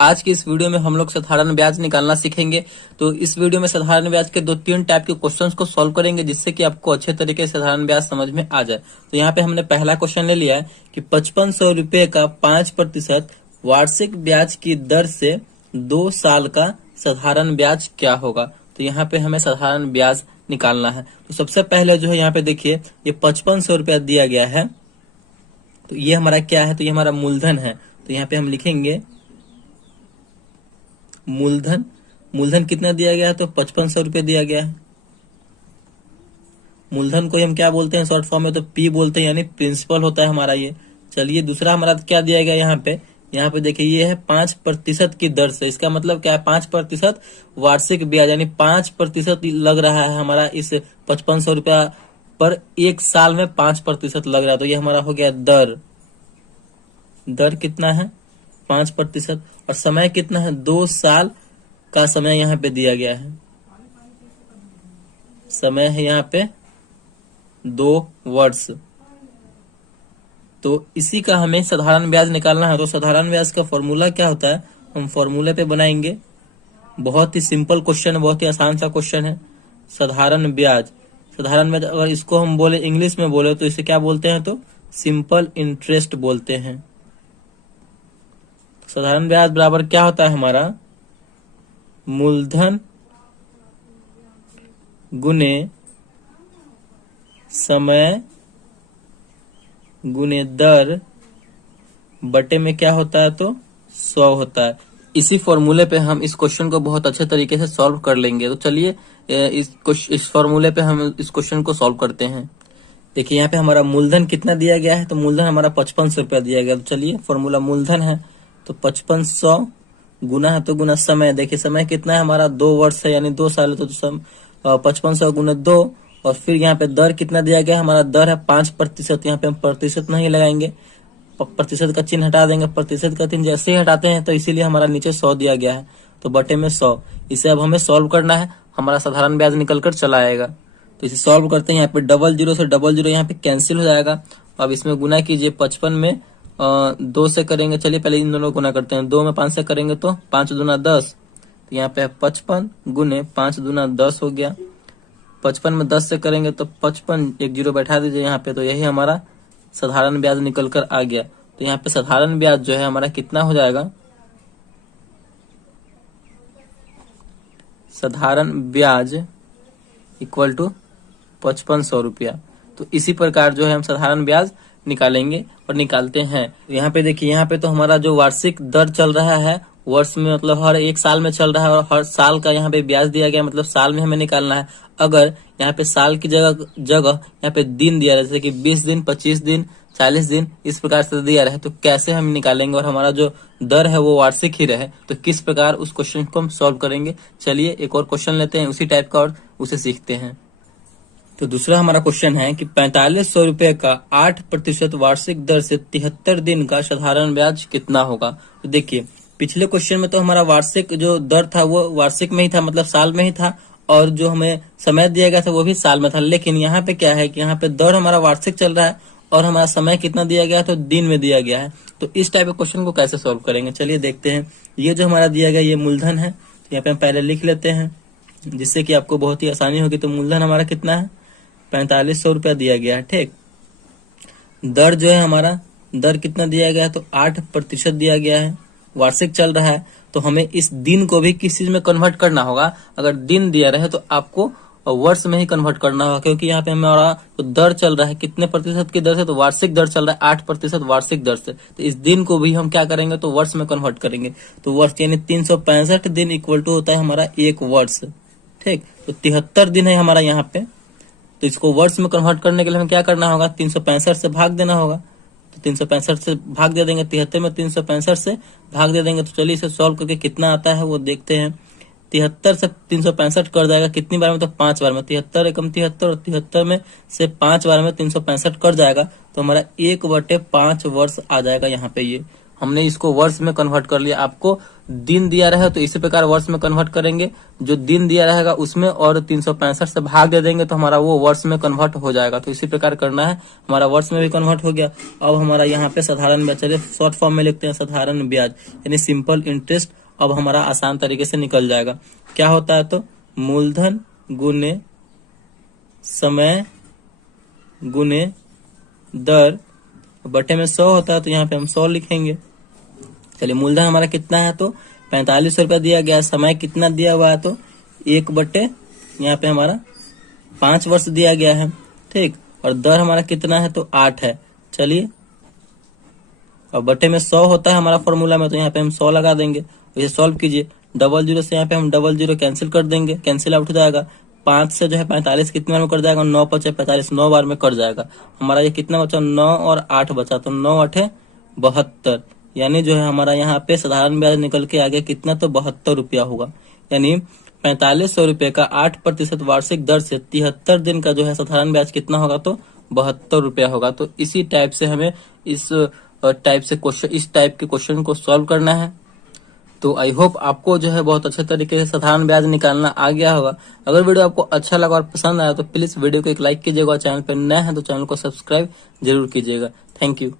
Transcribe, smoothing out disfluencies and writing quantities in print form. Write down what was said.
आज की इस वीडियो में हम लोग साधारण ब्याज निकालना सीखेंगे। तो इस वीडियो में साधारण ब्याज के 2-3 टाइप के क्वेश्चंस को सॉल्व करेंगे, जिससे कि आपको अच्छे तरीके से साधारण ब्याज समझ में आ जाए। तो यहाँ पे हमने पहला क्वेश्चन ले लिया है कि 5500 रुपये का 5% वार्षिक ब्याज की दर से 2 साल का साधारण ब्याज क्या होगा। तो यहाँ पे हमें साधारण ब्याज निकालना है। तो सबसे पहले जो है यहाँ पे देखिए, ये 5500 रुपया दिया गया है। तो ये हमारा क्या है, तो ये हमारा मूलधन है। तो यहाँ पे हम लिखेंगे मूलधन। मूलधन कितना दिया गया है, तो 5500 रुपये दिया गया है। मूलधन को हम क्या बोलते हैं शॉर्ट फॉर्म में, तो पी बोलते हैं, यानी प्रिंसिपल होता है हमारा ये। चलिए दूसरा हमारा क्या दिया गया यहाँ पे देखिए, ये है 5% की दर से। इसका मतलब क्या है, 5% वार्षिक ब्याज, यानी 5% लग रहा है हमारा इस 5500 रुपया पर। एक साल में 5% लग रहा है। तो ये हमारा हो गया दर। दर कितना है, 5%। और समय कितना है, 2 साल का समय यहाँ पे दिया गया है। समय है यहाँ पे 2 वर्ष। तो इसी का हमें साधारण ब्याज निकालना है। तो साधारण ब्याज का फॉर्मूला क्या होता है, हम फॉर्मूले पे बनाएंगे। बहुत ही सिंपल क्वेश्चन है, बहुत ही आसान सा क्वेश्चन है। साधारण ब्याज, साधारण ब्याज अगर इसको हम बोले इंग्लिश में बोले तो इसे क्या बोलते हैं, तो सिंपल इंटरेस्ट बोलते हैं। साधारण ब्याज बराबर क्या होता है हमारा, मूलधन गुने समय गुने दर बटे में क्या होता है, तो 100 होता है। इसी फॉर्मूले पे हम इस क्वेश्चन को बहुत अच्छे तरीके से सॉल्व कर लेंगे। तो चलिए इस फॉर्मूले पे हम इस क्वेश्चन को सॉल्व करते हैं। देखिए यहाँ पे हमारा मूलधन कितना दिया गया है, तो मूलधन हमारा 5500 रुपया दिया गया। तो चलिए फॉर्मूला मूलधन है, तो 5500 गुना है, तो गुना समय। देखिए समय कितना है हमारा, 2 वर्ष है, यानी 2 साल है। तो 5500 गुना 2, और फिर यहाँ पे दर कितना दिया गया है, हमारा दर है 5%। यहाँ पे हम प्रतिशत नहीं लगाएंगे, प्रतिशत का चिन्ह हटा देंगे। प्रतिशत का चिन्ह जैसे ही हटाते हैं तो इसीलिए हमारा नीचे 100 दिया गया है, तो बटे में 100। इसे अब हमें सॉल्व करना है, हमारा साधारण ब्याज निकल कर चला आएगा। तो इसे सॉल्व करते हैं। यहाँ पे 00 से 00 यहाँ पे कैंसिल हो जाएगा। अब इसमें गुना कीजिए, 55 में 2 से करेंगे। चलिए पहले इन दोनों गुना करते हैं। 2 में 5 से करेंगे तो 5 दूना 10। तो यहाँ पे 55 गुने 5 दूना 10 हो गया। 55 में 10 से करेंगे तो 55, एक जीरो बैठा दीजिए यहाँ पे। तो यही हमारा साधारण ब्याज निकल कर आ गया। तो यहाँ पे साधारण ब्याज जो है हमारा कितना हो जाएगा, साधारण ब्याज इक्वल टू 5500 रुपया। तो इसी प्रकार जो है हम साधारण ब्याज निकालेंगे और निकालते हैं। यहाँ पे देखिए, यहाँ पे तो हमारा जो वार्षिक दर चल रहा है वर्ष में, मतलब हर एक साल में चल रहा है, और हर साल का यहाँ पे ब्याज दिया गया, मतलब साल में हमें निकालना है। अगर यहाँ पे साल की जगह यहाँ पे दिन दिया है, जैसे कि 20 दिन, 25 दिन, 40 दिन, इस प्रकार से दिया रहे, तो कैसे हम निकालेंगे और हमारा जो दर है वो वार्षिक ही रहे, तो किस प्रकार उस क्वेश्चन को हम सॉल्व करेंगे। चलिए एक और क्वेश्चन लेते हैं उसी टाइप का और उसे सीखते हैं। तो दूसरा हमारा क्वेश्चन है कि 4500 रुपये का 8% वार्षिक दर से 73 दिन का साधारण ब्याज कितना होगा। तो देखिए पिछले क्वेश्चन में तो हमारा वार्षिक जो दर था वो वार्षिक में ही था, मतलब साल में ही था, और जो हमें समय दिया गया था वो भी साल में था। लेकिन यहाँ पे क्या है कि यहाँ पे दर हमारा वार्षिक चल रहा है और हमारा समय कितना दिया गया है, तो दिन में दिया गया है। तो इस टाइप के क्वेश्चन को कैसे सॉल्व करेंगे, चलिए देखते हैं। ये जो हमारा दिया गया ये मूलधन है, तो यहाँ पे हम पहले लिख लेते हैं जिससे कि आपको बहुत ही आसानी होगी। तो मूलधन हमारा कितना है, 4500 रुपया दिया गया है, ठीक। दर जो है हमारा, दर कितना दिया गया है, तो 8% दिया गया है, वार्षिक चल रहा है। तो हमें इस दिन को भी किस चीज में कन्वर्ट करना होगा। अगर दिन दिया रहे तो आपको वर्ष में ही कन्वर्ट करना होगा, क्योंकि यहाँ पे हमारा तो दर चल रहा है कितने प्रतिशत की दर से, तो वार्षिक दर चल रहा है 8% वार्षिक दर से। तो इस दिन को भी हम क्या करेंगे, तो वर्ष में कन्वर्ट करेंगे। तो वर्ष यानी 365 दिन इक्वल टू होता है हमारा 1 वर्ष, ठीक। तो 73 दिन है हमारा यहाँ पे। तो इसको वर्ष में कन्वर्ट करने के लिए हमें क्या करना होगा, 365 से भाग देना होगा। तो 365 से भाग दे देंगे, 73 में 365 से भाग दे देंगे। तो चलिए इसे सॉल्व करके कितना आता है वो देखते हैं। 73 से 365 कर जाएगा कितनी बार में, तो 5 बार में। 73 एकम 73, और 73 में से 5 बार में 365 कर जाएगा, तो हमारा 1/5 वर्ष आ जाएगा यहाँ पे ये। हमने इसको वर्ष में कन्वर्ट कर लिया। आपको दिन दिया रहे तो इसी प्रकार वर्ष में कन्वर्ट करेंगे, जो दिन दिया रहेगा उसमें और 365 से भाग दे देंगे तो हमारा वो वर्ष में कन्वर्ट हो जाएगा। तो इसी प्रकार करना है, हमारा वर्ष में भी कन्वर्ट हो गया। अब हमारा यहाँ पे साधारण ब्याज, चलिए शॉर्ट फॉर्म में लिखते हैं साधारण ब्याज यानी सिंपल इंटरेस्ट। अब हमारा आसान तरीके से निकल जाएगा। क्या होता है तो मूलधन गुने समय गुने दर बटे में 100 होता है, तो यहाँ पे हम 100 लिखेंगे। चलिए मूलधन हमारा कितना है तो 45 रुपया दिया गया, समय कितना दिया हुआ है तो 1 बटे यहाँ पे हमारा 5 वर्ष दिया गया है, ठीक। और दर हमारा कितना है तो 8 है। चलिए और बटे में 100 होता है हमारा फॉर्मूला में, तो यहाँ पे हम 100 लगा देंगे। इसे सॉल्व कीजिए, 00 से यहाँ पे हम 00 कैंसिल कर देंगे, कैंसिल आउट हो जाएगा। 5 से जो है 45 कितने बार में कट जाएगा, 9 5 45, 9 बार में कट जाएगा। हमारा ये कितना बचा, 9 और 8 बचा, तो 9 8 72, यानी जो है हमारा यहाँ पे साधारण ब्याज निकल के आ गया कितना तो 72 रुपया होगा। यानी 4500 रुपये का 8% वार्षिक दर से 73 दिन का जो है साधारण ब्याज कितना होगा तो 72 रुपया होगा। तो इसी टाइप से हमें इस टाइप के क्वेश्चन को सॉल्व करना है। तो आई होप आपको जो है बहुत अच्छे तरीके से साधारण ब्याज निकालना आ गया होगा। अगर वीडियो आपको अच्छा लगा और पसंद आया तो प्लीज वीडियो को एक लाइक कीजिएगा, चैनल पर नए हैं तो चैनल को सब्सक्राइब जरूर कीजिएगा। Thank you.